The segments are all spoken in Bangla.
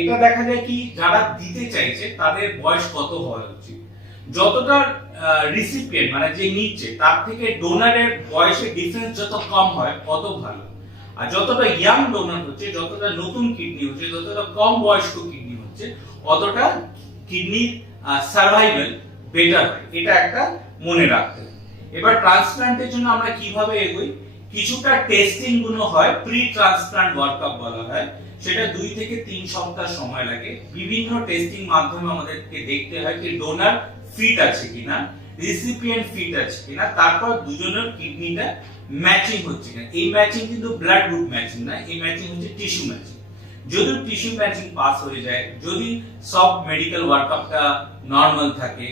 এটা দেখা যায় কি যারা দিতে চাইছে তাদের বয়স কত হওয়া উচিত, যতটা রিসিপিয়েন্ট মানে যে নিচ্ছে তার থেকে ডোনারের বয়সের ডিফারেন্স যত কম হয় তত ভালো। আর যতটা ইয়াং ডোনার হচ্ছে, যতটা নতুন কিডনি হচ্ছে, যতটা কম বয়স্ক কিডনি হচ্ছে, অতটা কিডনির সার্ভাইভাল বেটার হয়। এটা একটা মনে রাখতে হবে। এবার ট্রান্সপ্লান্টের জন্য আমরা কিভাবে এগোই, কিছুটা টেস্টিং গুলো হয়, প্রি ট্রান্সপ্লান্ট ওয়ার্কআপ বলা হয়, সেটা 2 থেকে 3 সপ্তাহ সময় লাগে। বিভিন্ন টেস্টিং মাধ্যমে আমাদেরকে দেখতে হয় যে ডোনার ফিট আছে কিনা, রিসিপিয়েন্ট ফিট আছে কিনা, তারপর দুজনের কিডনিটা ম্যাচিং হচ্ছে কিনা। এই ম্যাচিং কিন্তু ব্লাড গ্রুপ ম্যাচিং না, এই ম্যাচিং হচ্ছে টিস্যু ম্যাচিং। যদি টিস্যু ম্যাচিং পাস হয়ে যায়, যদি সব মেডিকেল ওয়ার্কআপটা নরমাল থাকে,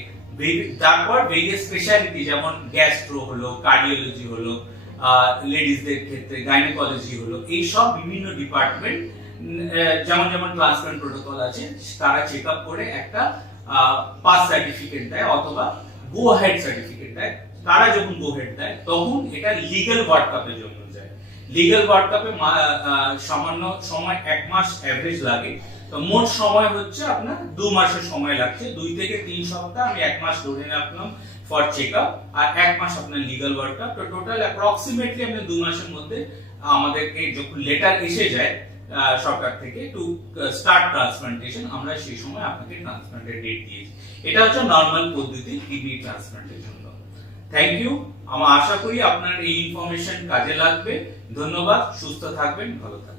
তারপর ভেরিয়াস স্পেশালিটি যেমন গ্যাস্ট্রো হলো, কার্ডিওলজি হলো, লেডিসদের ক্ষেত্রে গাইনোকোলজি হলো, এই সব বিভিন্ন ডিপার্টমেন্ট যেমন যেমন ট্রান্সপ্লান্ট প্রোটোকল আছে তারা চেক আপ করে একটা পাস সার্টিফিকেট দেয় অথবা গো হেড সার্টিফিকেট দেয়। তারা যখন গো হেড দেয় তখন এটা লিগ্যাল ওয়ার্কআপের জন্য যায়। লিগ্যাল ওয়ার্কআপে সামান্য সময় 1 মাস এভারেজ লাগে, তো মোট সময় হচ্ছে আপনার 2 মাসের সময় লাগছে। 2 থেকে 3 সপ্তাহ, আমি 1 মাস ধরে রাখলাম ফর চেকআপ, আর 1 মাস আপনার লিগ্যাল ওয়ার্কআপ। তো টোটাল অ্যাপ্রক্সিমেটলি আপনি 2 মাসের মধ্যে আমাদেরকে যখন লেটার এসে যায় সরকার থেকে টু স্টার্ট ট্রান্সপ্লান্টেশন, আমরা সেই সময় আপনাকে ট্রান্সপ্লান্টের ডেট দিয়েছি। এটা হচ্ছে নরমাল পদ্ধতি কিডনি ট্রান্সপ্লান্টের জন্য। Thank you. আমি আশা করি আপনার এই ইনফরমেশন কাজে লাগবে। ধন্যবাদ। সুস্থ থাকবেন, ভালো থাকবেন।